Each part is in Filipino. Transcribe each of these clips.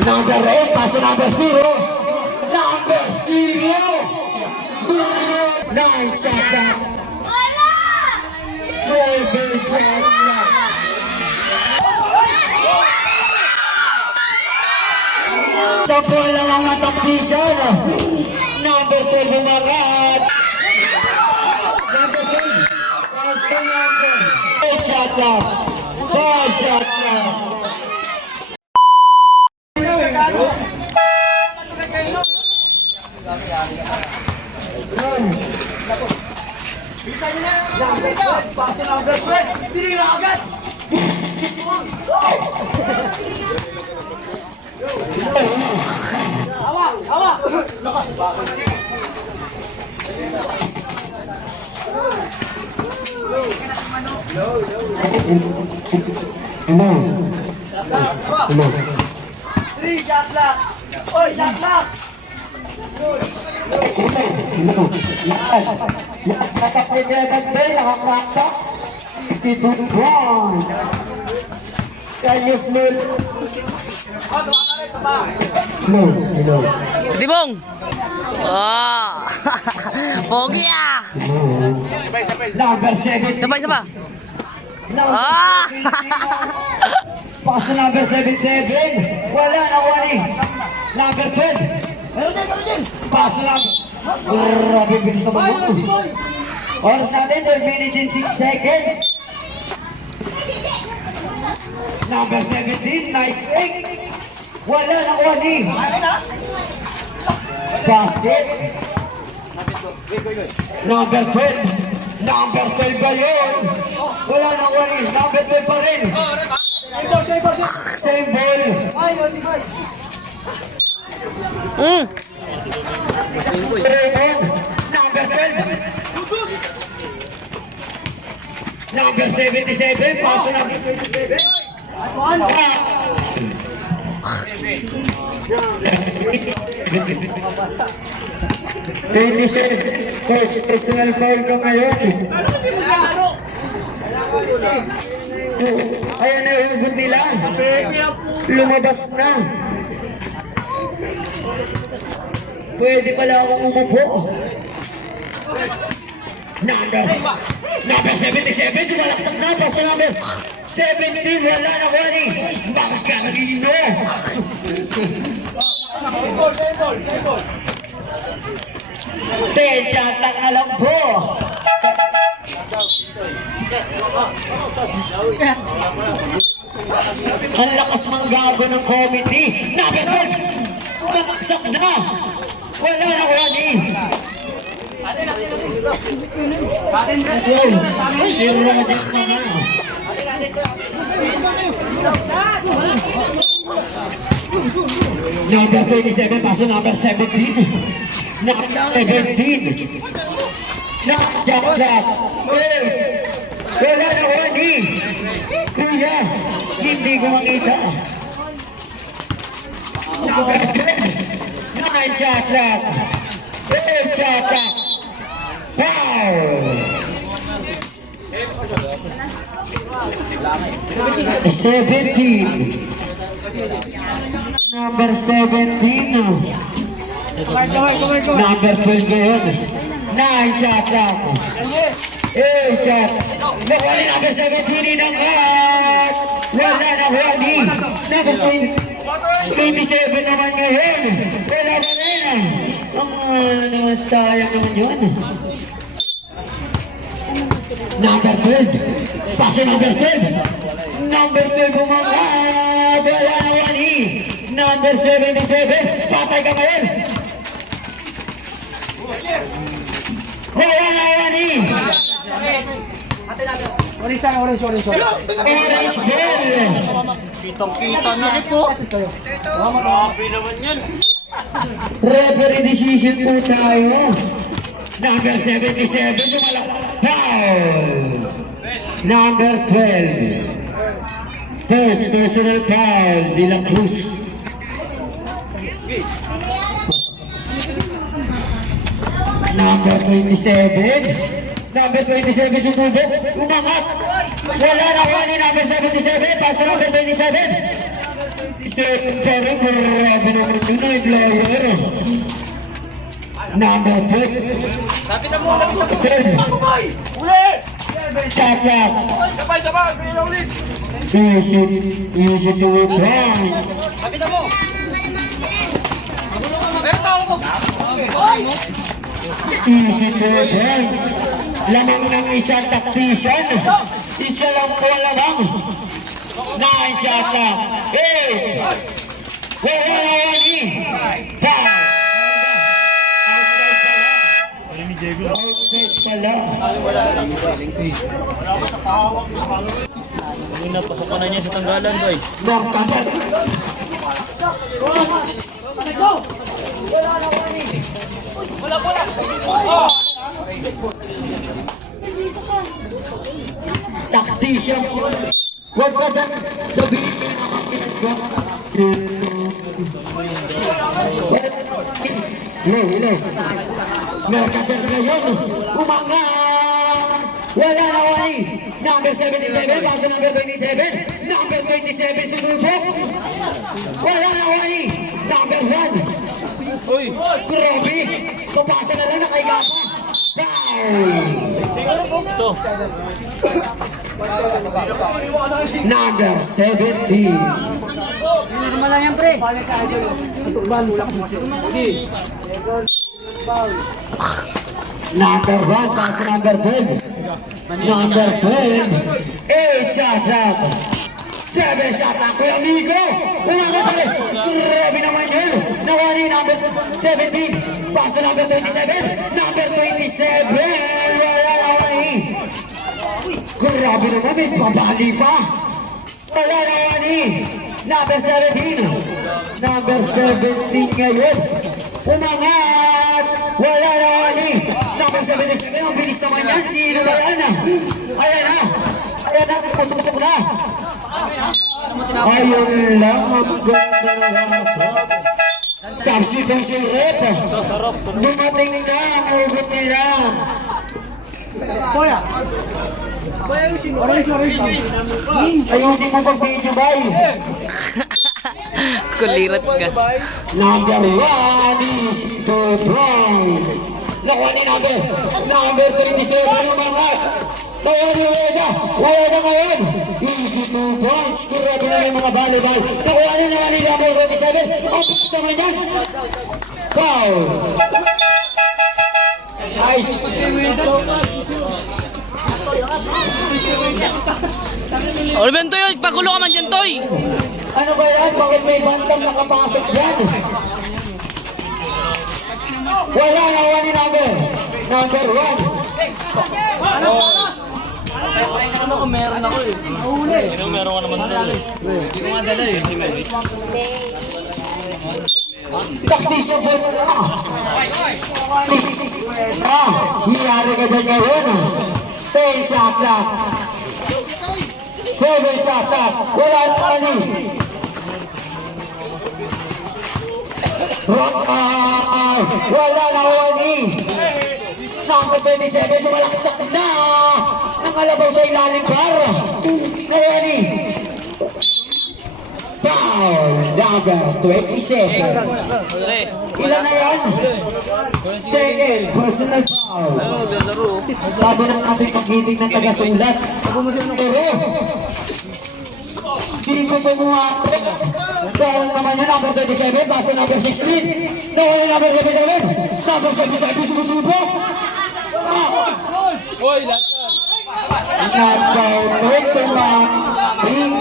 Number 8, pass to number 0. Number 0. 9 shot back. Double shot back. Sa bola lang ang taktisan. Number 2 bumagat. Number 3. Pass to number. 8 shot back. 5 shot back. Pasto number 12. Dili na agad. Hawak, hawak. Hello. 3 shot lock. Oy, shot lock. Yan, satak ni Dredan, nakakraksak. 52 points. Can you slow? Hello. Dibong! Oh! Pogi ah! Number 7. Sabay, sabay! Ah! Pass to number 77. Wala na wali. Number 12. Pass to number. Grabe, bilis na mag-move. Oras natin, 12 minutes and 6 seconds. Number 17, nice break. Wala na wali. Basket. Number 12. Number 12 ba yun? Wala na wali. Number 12 pa rin. Same ball. Number 12. Number 77. Pass to number 27. Coach, personal foul ka ngayon. Ayan na hugot nila. Lumabas na. Pwede pala akong umupo. Number 77, sumalaksak na. Basta number 17, wala na wali. Magkarino. Ten shot lang na lang po. Ang lakas manggago ng committee. Number 12, mamaksak na. Wala na wali. Zero na din na. Number 27, paso number 17. Number 17. Jack. Wala na wali. Kuya, hindi ko makita. Number 10. 9 shot clock. 8 shot clock. Foul. 17. Number 17. Number 12 ngayon. 9 shot clock. 8 shot. Nawali number 17 ng cut. Wala na wali. Number 27 naman ngayon. Wala na rin. Ang sayang naman yun. Number 12. Paso number 12. Number 12 umangat. Wala na wali. Number 77. Patay ka ngayon. Wala na wali. Orange ball. Kitang-kita na ito. Grabe naman yan. Referee decision po tayo. Number 77, sumala. Foul! Number 12. First personal foul, De La Cruz. Number 27. Number 27 sumubok. Umangat. Wala na wali number 77. Paso number 27. Parang grabe naman yun ay player. Number 10. Lapit mo, lapit mo. 10. Ako, boy! Uli! Shot clock. Sabay, sabay. Pili na ulit. Easy to advance. Lapit mo. Meron tao ko. Oy! Easy to advance. Lamang ng isang tactician. Isa lang po lamang. 9 shot clock. 8. Wala na wali. 5. Outside pala. Pasok ka na niya sa tanggalan, boy. Markabat. Wala, wala. Tactician. Huwag ka dyan sabihin mo na ginagawa. Hello. Mercader ngayon. Umangat. Wala na wali. Number 77. Paso number 27. Number 27 sumubok. Wala na wali. Number 1. Uy! Grabe. Papasa na lang nakaiga pa. Foul. Ito. Number 17. Normal lang yan, pre. Number 1, paso number 12. Number 12. 8 shot up. 7 shot up. Kuya amigo. Umangat pa rin. Grabe naman yun. Nawali number 17. Paso number 27. Number 27. Wala nawali. Grabe naman. May babali pa. Wala nawali. Number 17. Number 17 ngayon. Umangat. Wala nawali. Number 77. Ang bilis naman yan. Sino ba yan? Ayan na. Ayan na. Pasutok na. Ayun lang ang ganda ng hapon. Substitution rep. Dumating na ang ugot nila. Ayusin mo pag-video ba? Kulirat ka. Number 1 is to Brown. Nakuha ni number 27 umangat. Wala na ngayon. Easy to punch. Grabe na yung mga volleyball. Nakuha ni number 27. Ang puto naman yan. Foul. Nice. Olben Toy, pagulo ka man dyan, Toy. Ano ba yan? Bakit may bantang nakapasok yan? Wala na ni number 1. Ano kung meron ako eh? Mahuli. Meron ka naman dala eh. Hindi ko nga dala eh. Tactician po na. Hiyari ka dyan ngayon. 10 shot clock. 7 shot clock. Wala na ani. Wala na ani. Number 27 sumalaksak na. Nangalabaw sa ilalim par. Kaya ni. Foul. Number 27. Ilan na yan? Second, personal foul. Sabi ng ating pag-ibig ng taga-sulat. Pero, hindi ko pumuapit. Dahil naman yan, number 27, basta number 16. Dahil number 27, number 77, sumusubok. Hoy, lahat. Nagkautoy tumating.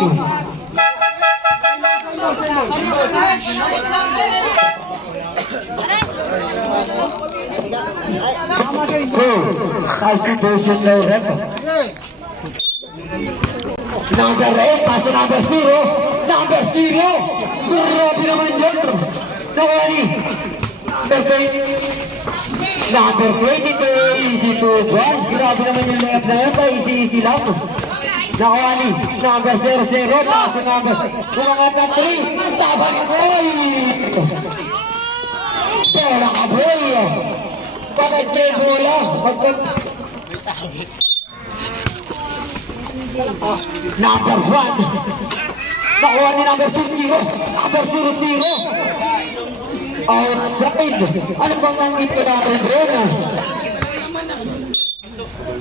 Constitution no record. Number 8, paso number 0. Number 0. Grabe naman yun. Nakali. Number 22, easy to advance. Grabe naman yung layup na yan. Easy lang. Nakawali. Number 0-0. Paso number. Kumangat na 3. Tabang. Oy! Bola ka, boy! Bakit kayo bola? Number 1. Nakuha ni number 0. Number 0-0. Outside. Ano bang ang ito natin doon?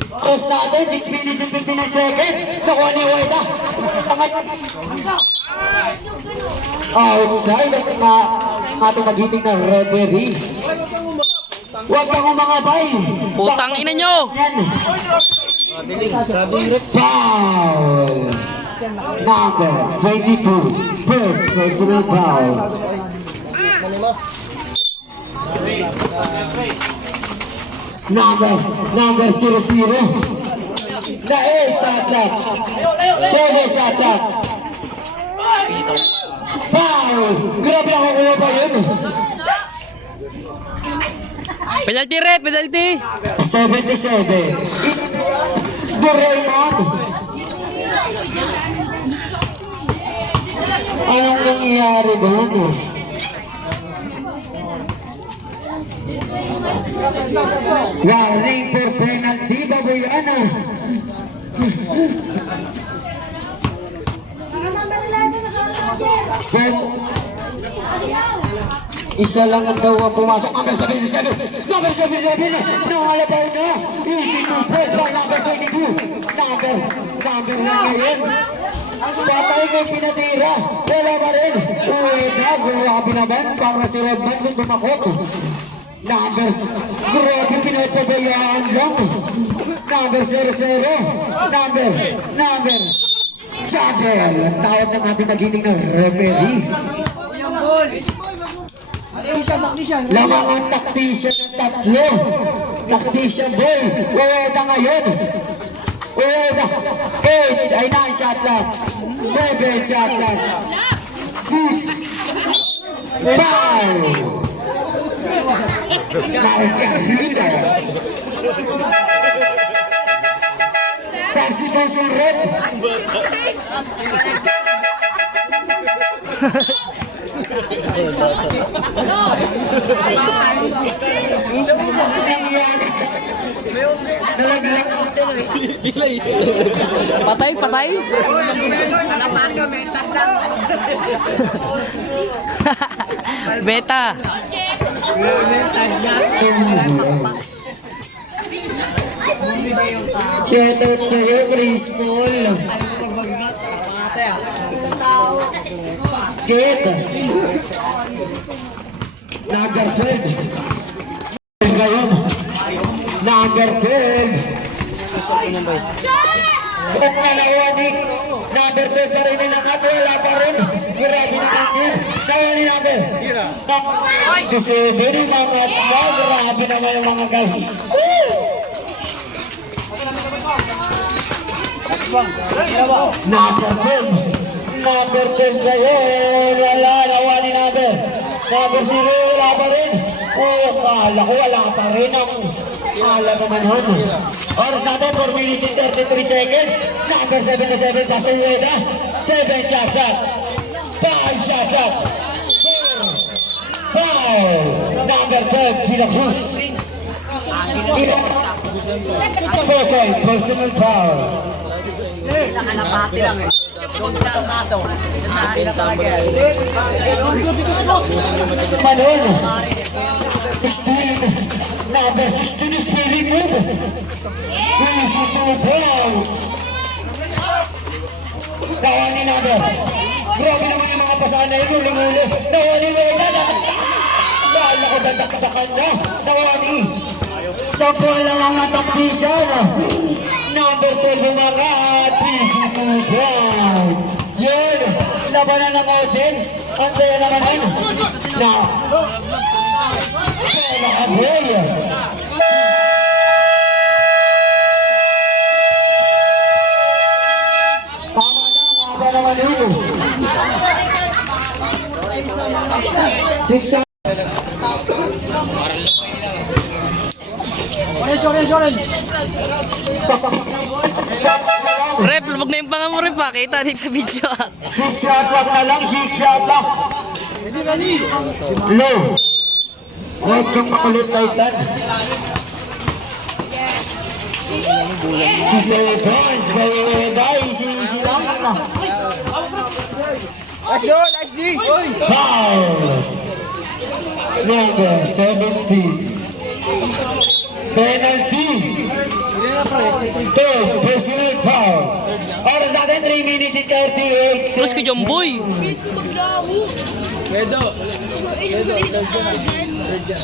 Cross natin, 6 minutes and 59 seconds. Nakuha ni Weda. Outside at ating magiting na referee. Huwag kang umangabay. Putang ina nyo! Foul. Number 22. First personal foul. Number 0-0. Na 8 shot clock. 7 shot clock. Foul. Grabe ako kuha pa yun. Penalty ref, penalty! 77. Doraemon. Anong nangyayari doon? Warning for penalty, Baboyana. Isa lang ang daw ang pumasok. Number 77. Number 77. Nangalabay na. Easy to play by number 22. Number lang ngayon. Patay kay pinatira. Wala pa rin. Uwi na. Grabe naman. Para si Rodman kung tumakot. Number. Grabe pinapabayaan lang. Number 00. Number. Jagger. Tawag ng ating nagiting na referee. Lamang ang taktisyan ng tatlo. Taktisyan ball. Uweda ngayon. Uweda. 8 ay 9 shot lang. 7 shot lang. 6. 5. Margarita. Substitution red. Patay, patay! Beta! Shout out sa'yo, Chris Paul. Skate. Number 12. Ngayon. Number 12. Kung nalawanik. Number 12 pa rin inakat. Wala pa rin. Grabe naman yun. Nawa ni number. Disable yung mga tao. Grabe naman yung mga guys. Number 10. Number 10 ngayon. Wala. Nawa ni number. Number 0. Wala pa rin. Oh, kala ko wala pa rin ang ala naman hon. Oras natin 4 minutes and 33 seconds. Number 77 Pastor Ueda. 7 shot clock. 5 shot clock. 4. Foul. Number 12 Sila Cruz. Second personal foul. Nakalapati lang eh. Manon. 16. Number 16 is very good. Easy to bounce. Nawani number. Grabe naman yung mga pasahan na yun. Uling-uli. Nawani Weda. Dahil ako dadakdakan na. Nawani. Sakto lang ang taktisyan. Number 12 umangat. Easy to bounce. Yun. Labanan ng audience. Ang saya naman. Now. Nakaboy. Tama na, mga naman yun. 6 shot. Rep, lumag na yung panga mo, Rep, ha? Kita dito sa video, ha? 6 shot lang na lang, 6 shot lang. Low. Huwag kang makulit, Titan. Bronze, easy lang na. Let's go, nice D! Foul! Number 17. Penalty! Third personal foul. Oras natin 3 minutes and 38 Plus ka dyan, boy.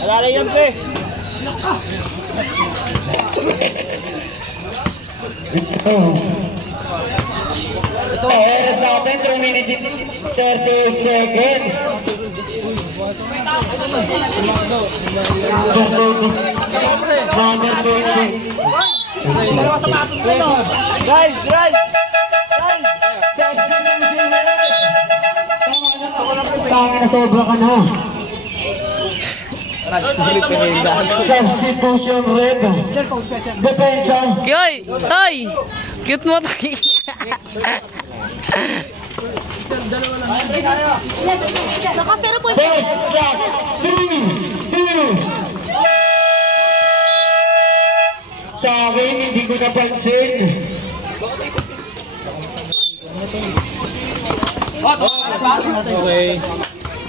Alala yan, pre! Oras natin 3 minutes and 38 seconds. Number 20. Drive, drive! Tama na, sobra ka na. Substitution red. Depensa. Yoy, Toy. Cute mo, Toy. Nakasero po. Best shot. 3-2. Sa akin, hindi ko napansin. Okay.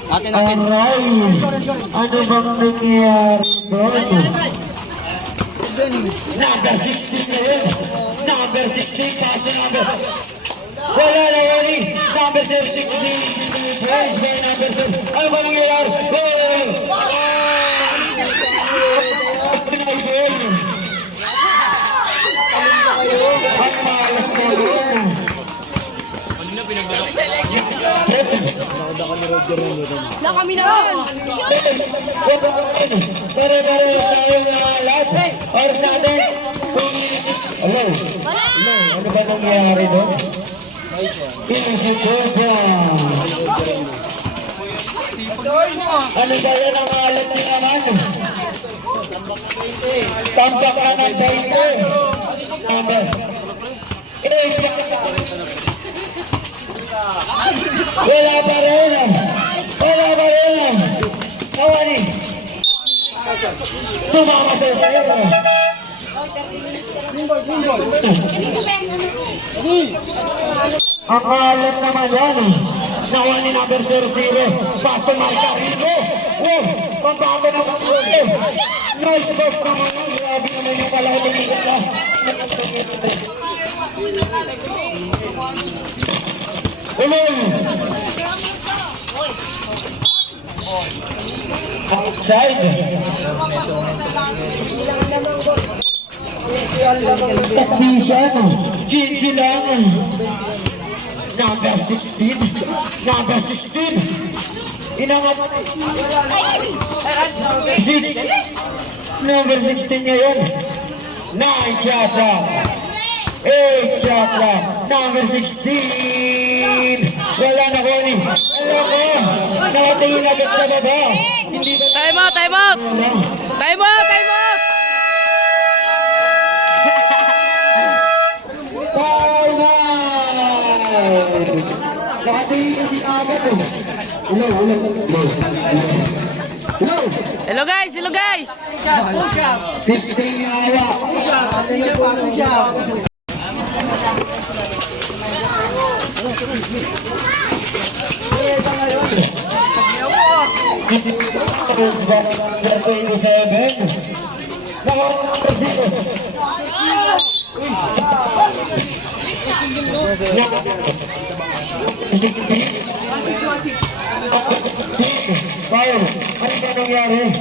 Atin, atin. Aray, ano bang nangyayari doon? Number 16 na yun. Number 16, paso number. Wala na wali. Number 16, praise by number 7. Ano ba nangyayari? Ang malas na yun. Na kami naman. Pare-pare tayo mga lahat. Oras natin. Hello. Hello. Ano ba nangyayari doon? Pinasikoba. Ano ba yan ang alat niya naman? Tampak ka ng 20. Number. Wala pa rin. Wala pa rin. Awani. Tumama sa sayo. Ang alat naman yan. Nawani number 0-0. Pasto Marcarino. Oh, pambago na mga. Nice pass naman yan. Grabe naman yung kalahit ng ika. Ulol. Outside. Technician. 15 lang. Number 16. Number 16. Inangat. 6. Number 16 ngayon. 9 shot lang. 8 shot lang. Number 16. Wala na ko ni. Alam ko. Nakatingin agad sa baba. Hindi ba? Time out, time out. Time out, time out. Nakatingin kasi agad eh. Hello, hello. Hello. Hello guys, hello guys. 15 yawa. Paul, ano ba nangyari?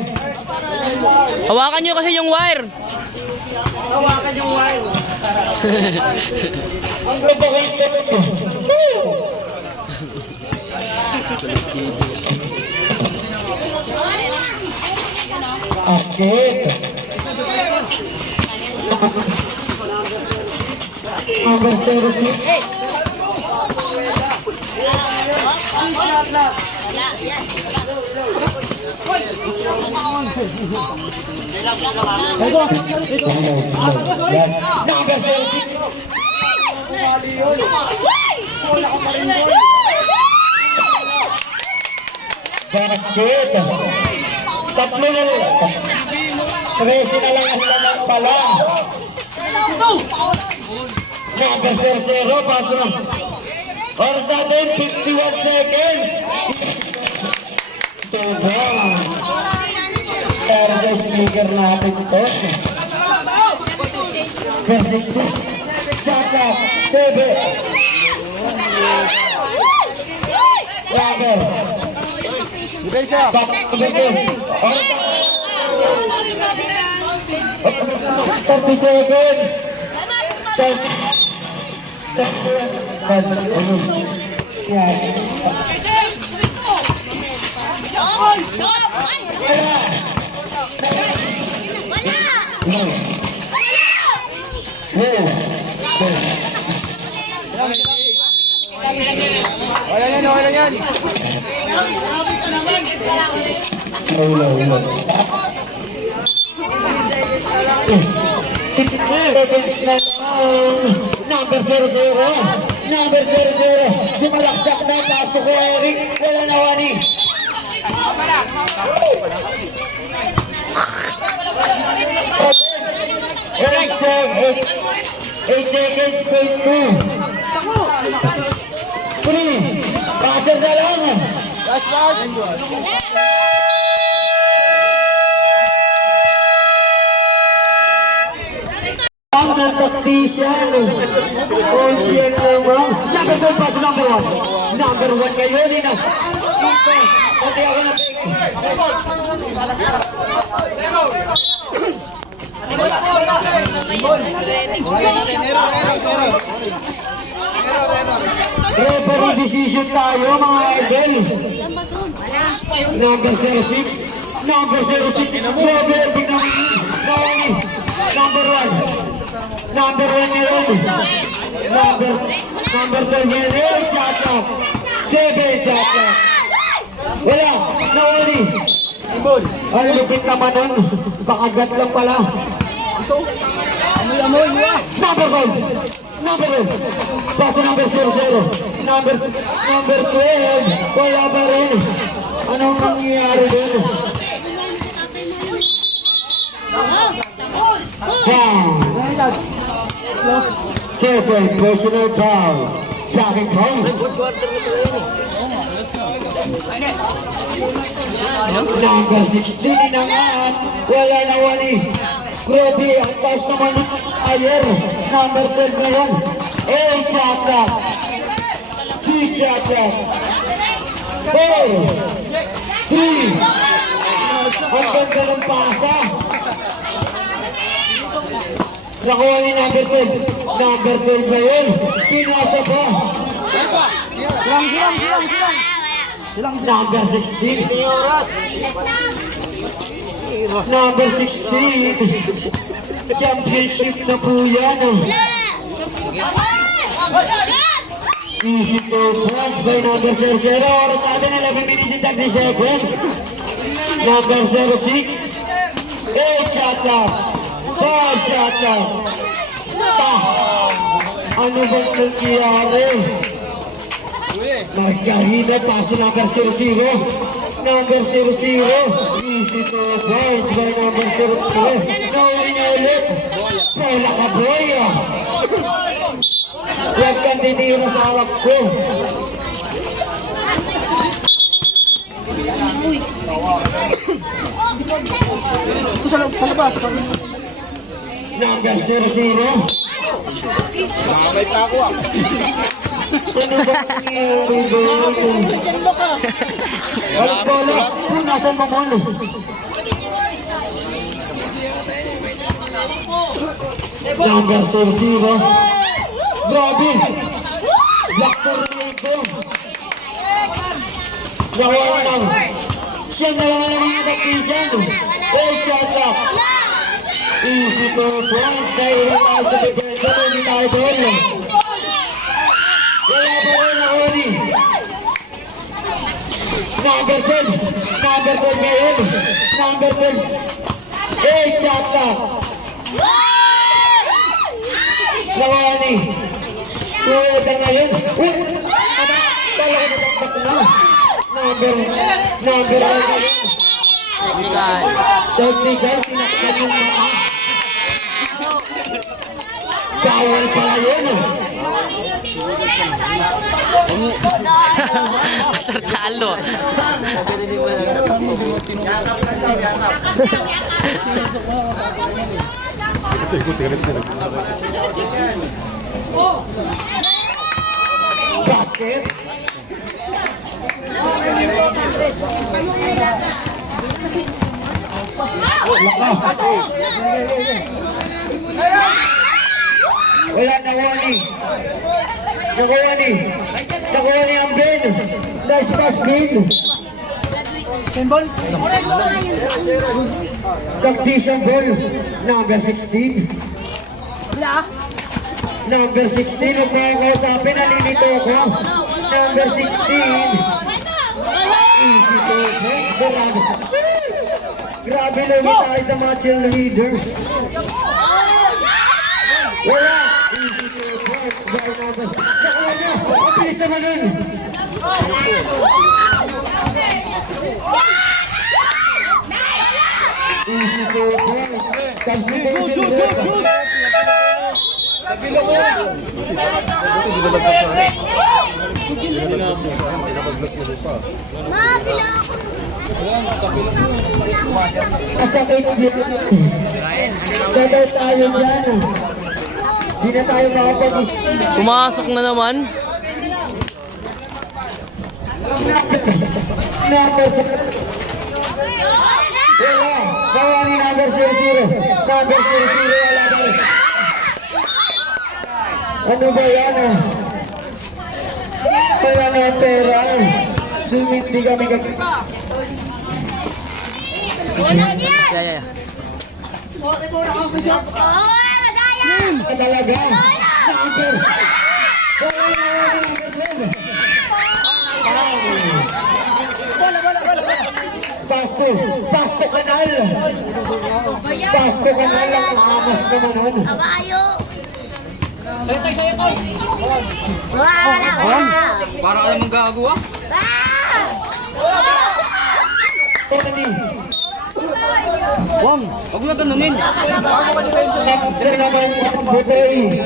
Hawakan nyo kasi yung wire. Ang babakit ka ito. Asket. Number 06. Number 06. Basket. Tatlo na lang. 13 na lang ang laman pala. Number 0, paso na. Oras natin, 51 seconds. Ito para sa speaker natin ito. Verse 16. Saka, 7. Lager. Back to the game. 30 seconds. 30. Wala yan. Number 00. Number 00. Sumalaksak na paso ko Eric. Wala na wani. 8 seconds, point 2. 3. Passer na lang. Ang tactician. Conscian naman. Number 2, paso number 1. Number 1 ngayon. Super. Pati ako na referee decision tayo mga idol. Number 06. Number 06. Robert Binawini. Number 1. Number 1 ngayon. Number 2 ngayon. Chaka. 7 Chaka. Wala. Nawali. Ang lupit naman nun. Bakagat lang pala. Number 5. Number 1. Paso number 00. Number 12. Wala pa rin. Anong nangyayari doon? Foul. 7. Personal foul. Blocking foul. Number 16 inangat. Wala na wali. Grabe, ang taas naman ng ayer. Number 12 ngayon. 8 Chaka. 3 Chaka. 4. 3. Ang ganda ng pasa. Nakuha ni number 12. Number 12 ngayon. Pinasa pa. Number 16. Number 16. Championship na po yan. Easy 2 points by number 00. Oras natin 11 minutes and 30 seconds. Number 06. 8 Chaka. 5 Chaka. Ano bang nangyayari? Margarida, paso number 00. Number 00. Easy 2 points by number 00. Nauli niya ulit. Paula ka boy. Huwag kang titira sa harap ko. Number 00. May tako ah. Sino ba nangyayari doon? Walang bola. Nasaan ba bola? Number 00. Grabe. Black tornado. Nakuha na lang. Siyang dalawa lang yung tactician. 8 shot lock. Easy 2 points. Dahil tayo sa defensa. Hindi tayo doon. Wala pa rin na uli. Number 12. Number 12 ngayon. Number 12. 8 shot lock. Lawani. Tuwag na ngayon. Talaga natakpak na. Number 1 ngayon. Technical. Technical, tinakpan yung mata. Bawal pala yun. Asar talo. Basket. Wala na wani. Nakuha ni ang Ben. Nice pass, Ben. Tactician ball. Number 16. Number 16. Huwag mo akong kausapin. Nalinito ako. Number 16. Easy to grabe. Grabe lang tayo sa mga cheerleader. Wala. Easy to press. By number. Nakuha niya. Ang bilis naman nun. Easy to press. Substitution rate. Masakit dyan. Dadaw tayo dyan. Di na tayo makapag-is. Pumasok na naman. Number. Wala. Bawa ni number 00. Number 00 wala ba rin. Ano ba yan ah? Wala na ang pera. Di kami Yeah. talaga. Number. Wala na ang number 10. Pasto kanal. Pasto kanal ang amas naman nun. Kabayo. Para ka namang gagawa. Tony. Wang, huwag mo na ganunin. Kapsa naman ang butoy.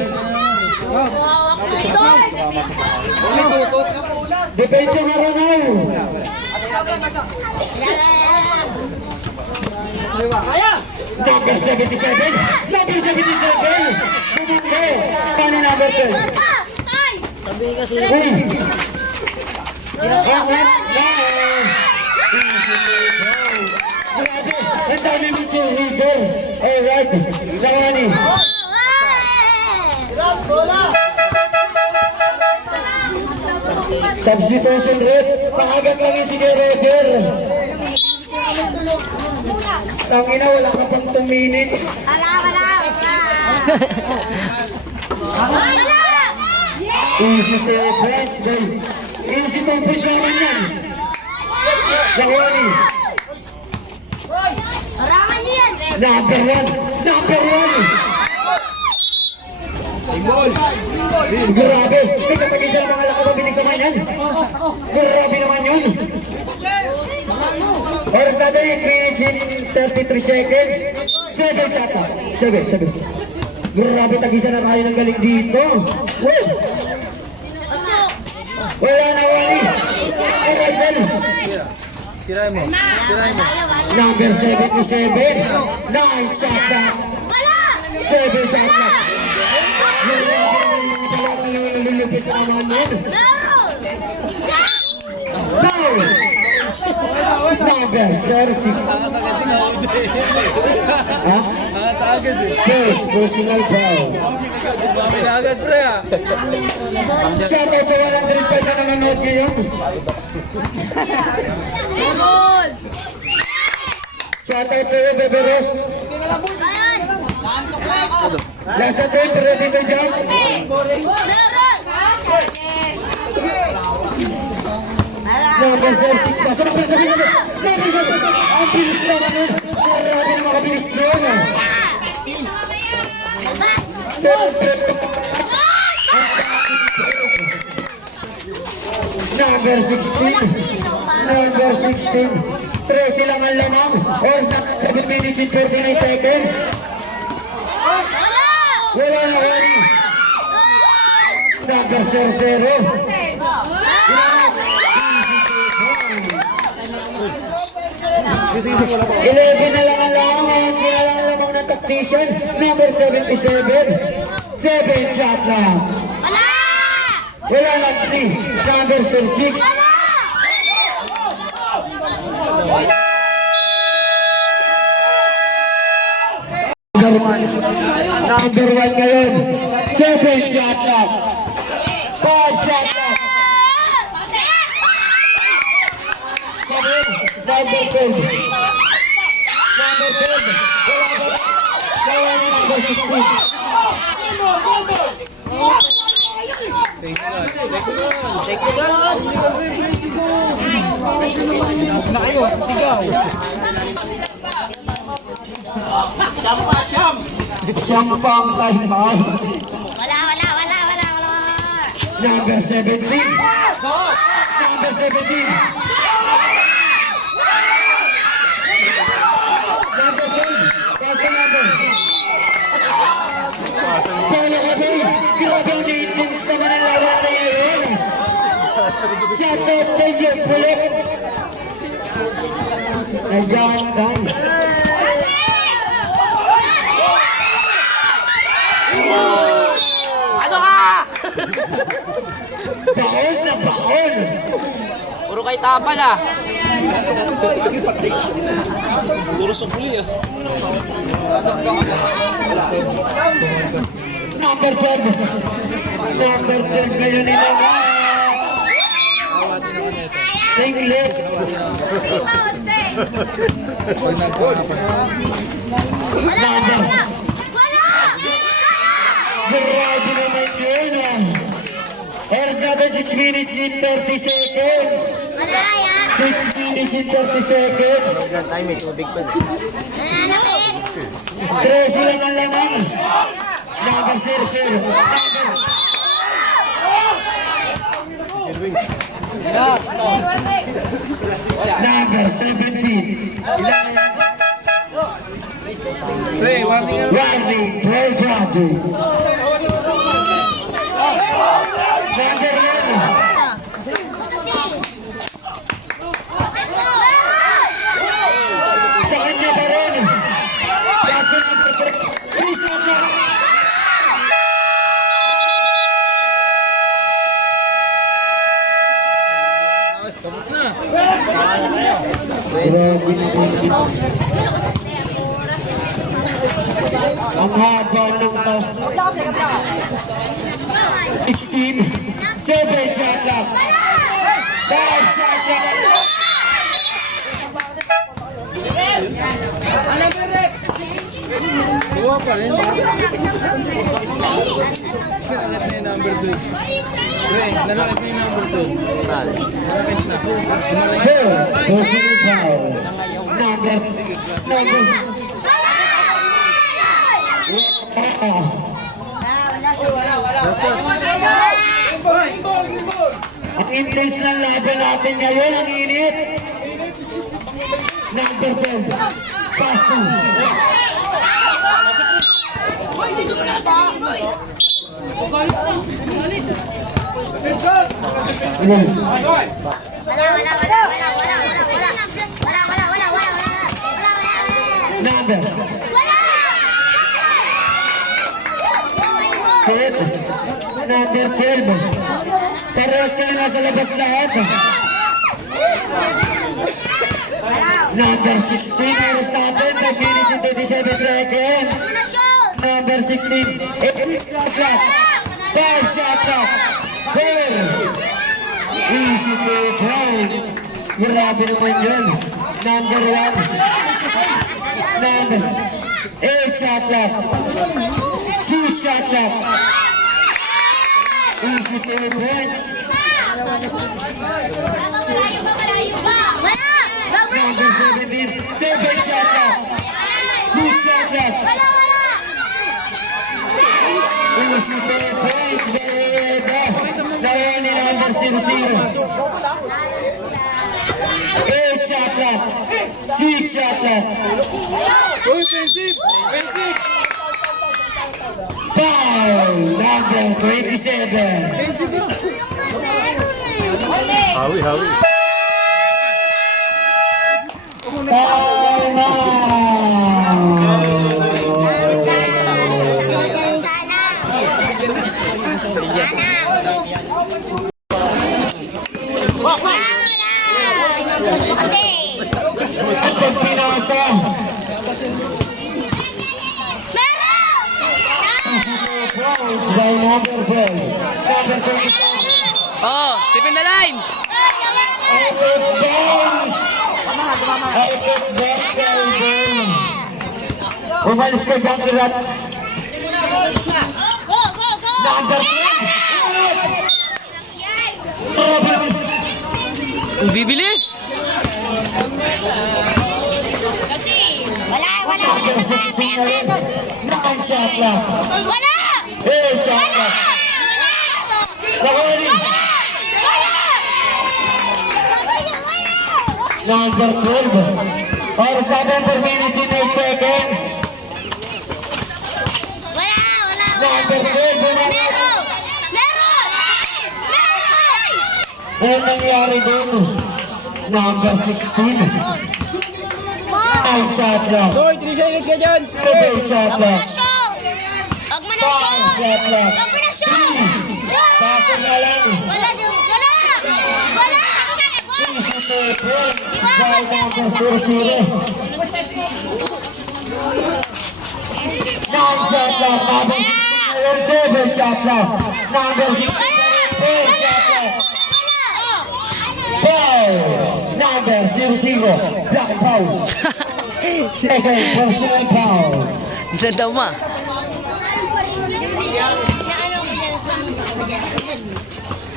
Depensa Maranao. Number 77. Number 77. Bumunggo. Paano number 10? Uy. Grabe. Ang dami mo cheerleader. Alright. Nakani. Substitution rate. Paagat lang yun si Roger. Tangina, wala ka pang 2 minutes. Easy to press, guys. Easy to push naman yan. Nakani. Number 1. Number 1. Grabe. May kapagin siya mga lakas ang binig naman yan. Grabe naman yun. Oras natin 8 minutes and 33 seconds. 7 chata. 7. Grabe, tagisa na tayo ng galing dito. Woo! Wala na, wali. Alright then. Tiray mo. Number 77. 9 chata. 7 chata. Nilulupit na naman yun. Now! Number 36. Ha? First, personal foul. Pinagad pre ah. Shoutout sa 100 na nanonood ngayon. Shoutout sa iyo, Bebe Ros. Last attempt, ready to jump. Number 36. Pasok na sa bilis. Number 7. Ang bilis naman yun. Grabe na makabilis doon. Number 16. Number 16. 13 lang ang lamang. Or 7 minutes and 49 seconds. Wala na wari. Number 0-0. 11 na lang ang lamang. Ngayon sila lang ang lamang ng tactician. Number 77. 7 shot lang. Wala lang 3. Number 6. Number 1 ngayon. 7 shot lang. 5 shot lang. Number 10. Number 10. Wala na number 16. Siyang pang time out. Wala. Number 17. Number 17. Number 10. What's the number? Paolo Cabay. Grabe ang na-intense naman ang laban na ngayon. Shout out kay Jeff Bullet. Nagandang. Ano ka? Baon na baon. Puro kay tapal ah. Puro sukli ah. Number 12. Number 12 ngayon nila. Tinglet. Number. Grabe naman yun. There's another 6 minutes and 30 seconds. 6 minutes and 30 seconds. 13 lang ang lamang. Number 0-0. Number 17. Warning, play Brady. Number 11. Sa kanya pa rin. Kaso number 3. Please number. Grabe na. Ang haba ng 16. 7 shot lang. 5 shot lang. Ang intense ng laban natin ngayon, ang init. Number 10. Pass to. Number. Number 12. Parehas kayo nasa labas lahat. Number 16. Oras natin. 5 minutes and 27 seconds. Number 16. 8 shot clock. 5 shot clock. 4. Easy 2 points. Grabe naman yun. Number 1. Number 8 shot clock. 6 shot clock. Easy 2 points. Number 17. 7 shot clock. 6 shot clock. Easy 2 points. Ngayon ni number 00. 8 shot clock. 6 shot left. Foul, number 27. Hawi. Time out. At pinasa. Points by number 12. Number 27. Oh, tipin na line. Open bounce. Open bounce. Umalis ka dyan, Rats. Number 12. Ang bibilis. Number 16 na rin. 9 shots lang. 8 shots lang. Nakuha rin. Number 12. Or 7 per minute in 8 seconds. Number 12. Ano nangyari doon? Number 16. 9 shots lang. 3 seconds ka dyan. 8 shots lang. 5 shots lang. Tapos na lang. Easy to point by number 00. 9 shots lang. Number 16. 7 shots lang. Number 16. 4 shots lang. Foul. Number 00. Black and foul. Second personal foul. Isa daw ma.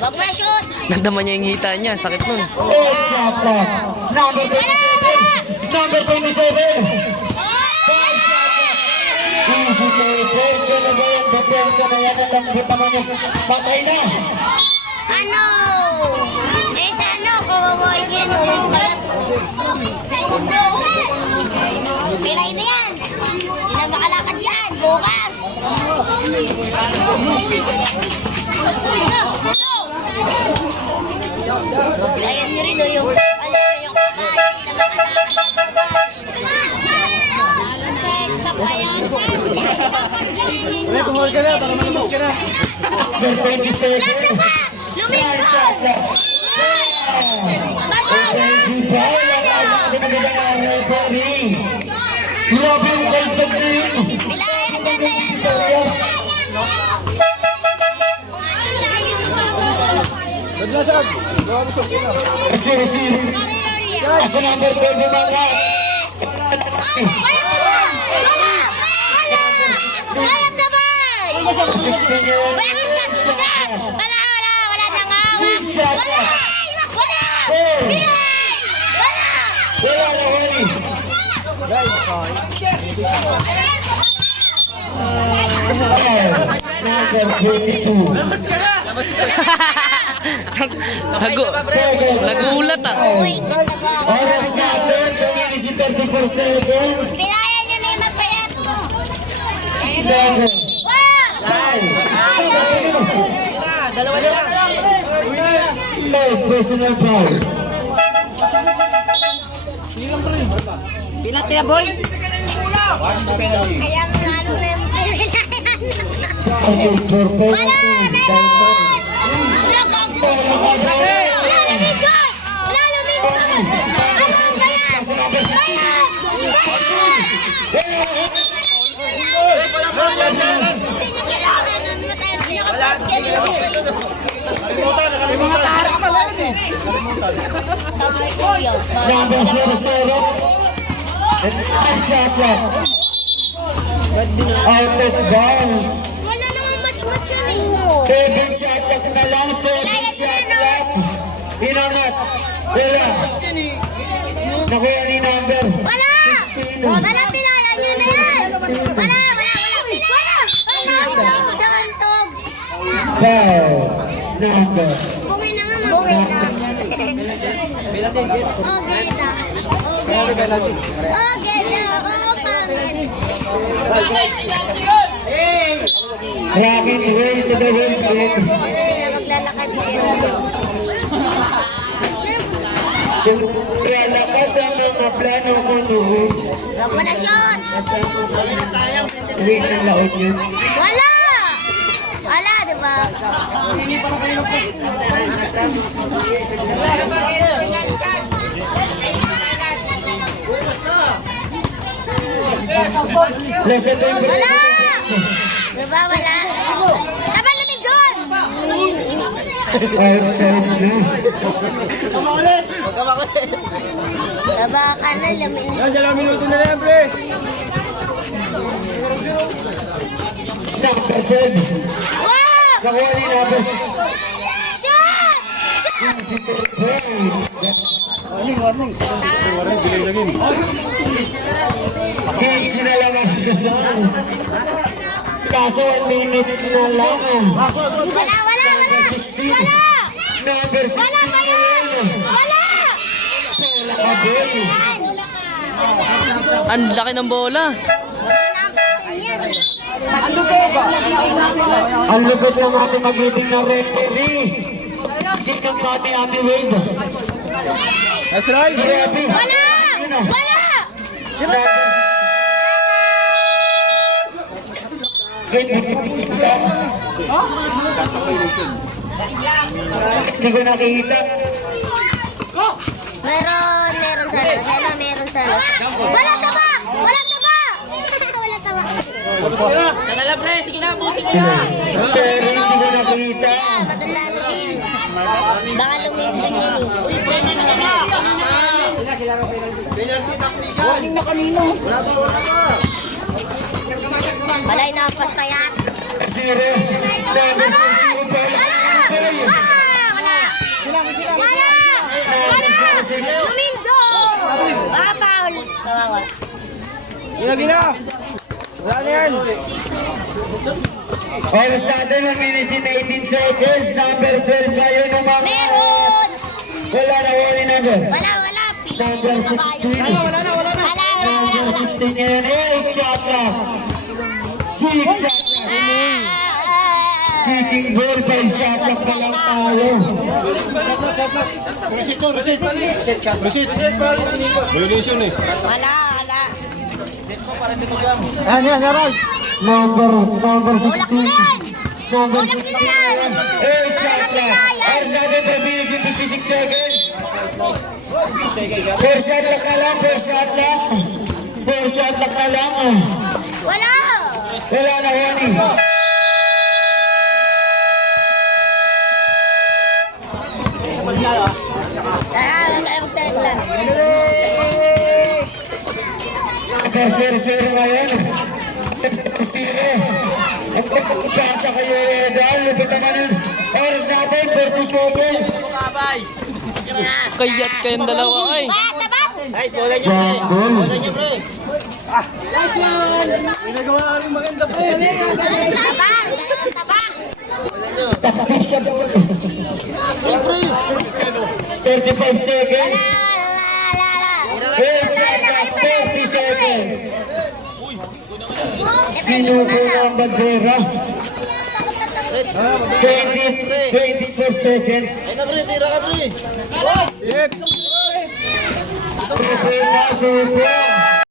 Wag mo na shoot! Nagdaman niya yung hita niya. Sakit nun. 8 shots lang. Number 27. Number 27. 5 shots lang. Easy to depensa na ba yan? Depensa na yan. Ang lambot naman yan. Patay na. Ano? Eh sa ano? Kawawain yan. Pilay na yan. Hindi na makalakad yan. Bukas. Ayan nyo rin o yung yung Tumawag ka na, baka malabas ka na. Number 27. 9 shots lang. Offensive foul. Nakakabigyan ng referee. Grabe yung kaitag na yun. Pilayan dyan na yan. Naglasag. Gawa mo sa sila. Asa number 12 mga. Walang gabay! 16-year-old. Wala na nga! Wala! Wala na huli. Number 22. Nagulat ah. Oras natin, 34 seconds. Pilayan nyo na yung magpayat! 11. Dalawa na lang. Personal foul. Bilang tira boy. Kaya lalo na yung pilayan! Okay, for penalty. Number 07. And 9 shot left. Out of bounds. Wala namang match-match yun eh. 7 shot left na lang. 7 shot left. Inangat. Wala. Nakuha ni number. Wala! 16. Wala pilayan nyo na yan! Wala! Dantog! Foul. Number. Bungay na nga, mag-bungay na. Okay na. Okay. Oh, ganda. Oh, pangit. Rocket way to the wind. Hindi na maglalakad dito. Kaya lakas ang mga plano ko noon. Huwag mo na shoot. Wait ang laot yun. Wala! Wala, di ba? Nasa temper. Wala! Di ba, wala? Tama lamig doon! Outside na. Taba ka na, lamig. Number 10. Wow! Nakuha ni Nabas. Shot! Shot! Kids na lang ang kasama. Kaso 1 minutes na lang. Wala, wala, wala! 16. Wala! Number 16 Wala na kayo! yan. Wala! Wala ka, boy. Ang laki ng bola. Ang lupit ng ating magiging na referee. Hindi ng kami Ami Wade. That's right. Grabe. Wala! Wala! Hindi ko nakita. Meron sana. Sana meron sana. Wala taba! Wala taba! Wala taba. Sanala, pre. Sige na, pusin mo Pero hindi ko nakita. Matandaan rin. Baka lumindring yun Balay na pastayan. Zero. Number 16 pa. Wala! Wala! Lumindo! Paul! Kawawa. Oras natin 1 minute and 18 seconds. Number 12 kayo ng mga... Meron! Wala na wala number. Wala, wala. Number 16. Wala. Number 16 yan. 8 shot lang. 6 shot lang. Kicking goal, 5 shot lang pa lang tayo. Violation eh. Wala. Number 16. Number Ulam 16 nila yan. yan. 8 shot lang. Oras natin 5 minutes and 56 seconds. 4 shot lang ka lang. 4 shot lang. 4 shot lang ka lang. Wala! Wala na warning. Huwag ka na magsalita. Zero ngayon. Pasa kayo dahil lupit naman yun. Oras natin 40 seconds. Kayat kayong dalawa, ay. Tabat! Nice, bola niyo, Jump pre. goal. Bola niyo, pre. Ginagawa ka rin maganda, pre. Taba! Takapik siya po. 35 seconds. 8 shot lang, 30 seconds. Sinuko ng Bandera. 24 seconds. Ay na, pre. Tira ka, pre. Suko na, suko.